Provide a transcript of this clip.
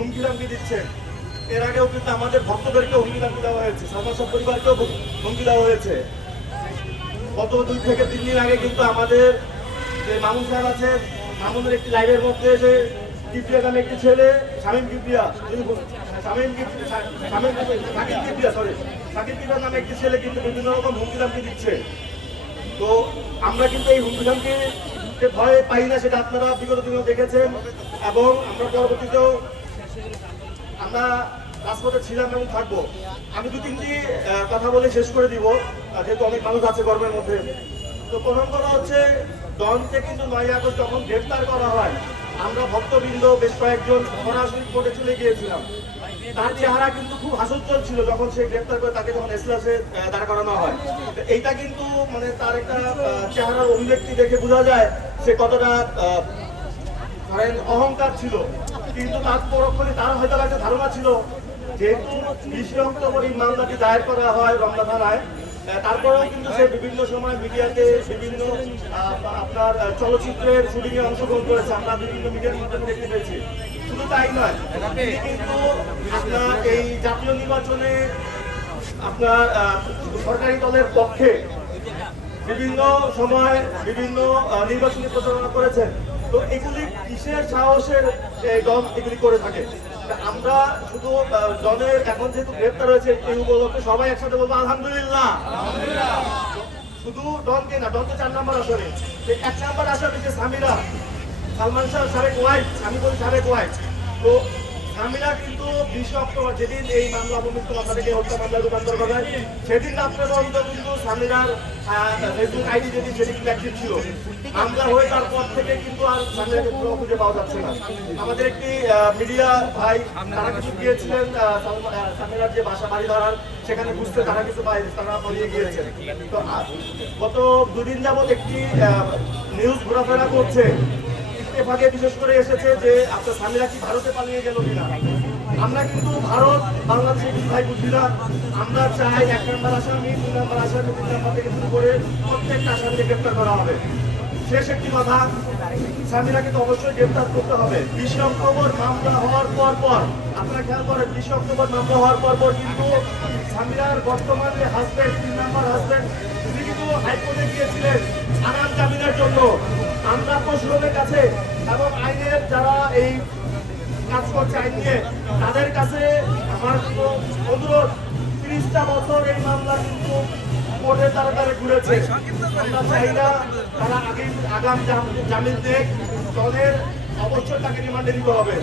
হুমকি ধামকি দিচ্ছেন। এর আগেও কিন্তু আমাদের ভক্তদেরকেও হুমকি ধামকি দেওয়া হয়েছে, সালমান শাহ পরিবারকেও হুমকি দেওয়া হয়েছে। গত 2 থেকে 3 দিন আগে কিন্তু আমাদের যে মামুন সাহেব আছে, মামুনের একটি লাইভের মধ্যে যে কিপ্রিয়া নামে একটি ছেলে, শামীম কিপ্রিয়া, সাকিব কিপ্রিয়া নামে একটি ছেলে কিন্তু বিভিন্ন রকম হুমকি ধামকি দিচ্ছে। তো আমরা কিন্তু এই হুমকি ধামকি ভয় পাই না, সেটা আপনারা বিগত দিনেও দেখেছেন। এবং আমরা পরবর্তীতেও আমরা রাজপথে ছিলাম এবং থাকবো। আমি 2-3টি কথা বলে শেষ করে দিব, যেহেতু অনেক মানুষ আছে গর্বের মধ্যে। তো প্রথম কথা হচ্ছে, ডনকে কিন্তু 9 আগস্ট যখন গ্রেফতার করা হয়, আমরা ভক্তবৃন্দ বেশ কয়েকজন সরাসরি কোর্টে চলে গিয়েছিলাম। তার চেহারা কিন্তু খুব হাস্যোজ্জ্বল ছিল যখন সে গ্রেফতার করে তাকে যখন এসলাসে দাঁড় করানো হয়। এইটা কিন্তু মানে তার একটা চেহারার অভিব্যক্তি দেখে বোঝা যায় সে কতটা ধরেন অহংকার ছিল। কিন্তু তার পরক্ষণে তার হয়তো একটা ধারণা ছিল, যেহেতু 20 অক্টোবর এই মামলাটি দায়ের করা হয় রমনা থানায়, তারপরেও কিন্তু সে বিভিন্ন সময় মিডিয়াতে বিভিন্ন আপনার চলচ্চিত্রের শুটিং এ অংশগ্রহণ করেছে, আমরা বিভিন্ন মিডিয়ার মাধ্যমে দেখতে পেয়েছি। শুধু তাই নয়, তিনি কিন্তু আপনার এই জাতীয় নির্বাচনে আপনার সরকারি দলের পক্ষে বিভিন্ন সময় বিভিন্ন নির্বাচনী প্রচারণা করেছেন। তো এগুলি কিসের সাহসের দল এগুলি করে থাকে? আমরা শুধু দলের এখন যেহেতু গ্রেপ্তার হয়েছে এই উপলক্ষে সবাই একসাথে বলবো আলহামদুলিল্লাহ। শুধু ডনকে না, ডনকে 4 নম্বর আসনে, 1 নম্বর আসনে যে সামিরা, সালমান শাহ সাবেক ওয়াইফ, আমি বলি সাবেক ওয়াইফ। তো সামিরা কিন্তু 20 অক্টোবর যেদিন এই মামলা অবমুক্ত মামলা থেকে হত্যা মামলায় রূপান্তর করা হয়, সেদিন রাত্রে পর্যন্ত কিন্তু সামিরার ফেসবুক আইডি যেদিন সেটি কিন্তু অ্যাক্টিভ ছিল। মামলা হয়ে যাওয়ার পর থেকে কিন্তু আর সামিরাকে পুরো খুঁজে পাওয়া যাচ্ছে না। আমাদের একটি মিডিয়া ভাই তারা কিছু গিয়েছিলেন সামিরার যে বাসা বাড়ি ধরার, সেখানে বুঝতে তারা কিছু তারা পালিয়ে গিয়েছেন। তো গত 2 দিন যাবত একটি নিউজ ঘোরাফেরা করছে, ইত্তেফাকে বিশেষ করে এসেছে যে আপনার সামিরা কি ভারতে পালিয়ে গেল কিনা। আমরা কিন্তু ভারত বাংলাদেশের কিছু ভাই বুঝি না। আমরা চাই 1 নম্বর আসামি, 2 নম্বর আসামি, 3 নম্বর থেকে শুরু করে প্রত্যেকটা আসামিকে গ্রেপ্তার করা হবে। শেষ একটি কথা, সামিরাকে তো অবশ্যই গ্রেপ্তার করতে হবে। 20 অক্টোবর মামলা হওয়ার পর আপনারা খেয়াল করেন, 20 অক্টোবর মামলা হওয়ার পর কিন্তু সামিরার বর্তমানে হাজবেন্ড, 3 নম্বর হাজবেন্ড, তিনি কিন্তু হাইকোর্টে গিয়েছিলেন আগাম জামিনের জন্য। আমরা প্রশাসনের কাছে এবং আইনের যারা এই কাজ করছে আইন নিয়ে, তাদের কাছে আমার অনুরোধ, 30টা বছর এই মামলা কিন্তু কোর্টে তারা ঘুরেছে। আমরা চাই না তারা আগাম জামিন দেখ, দলের অবশ্যই তাকে রিমান্ডে নিতে হবে।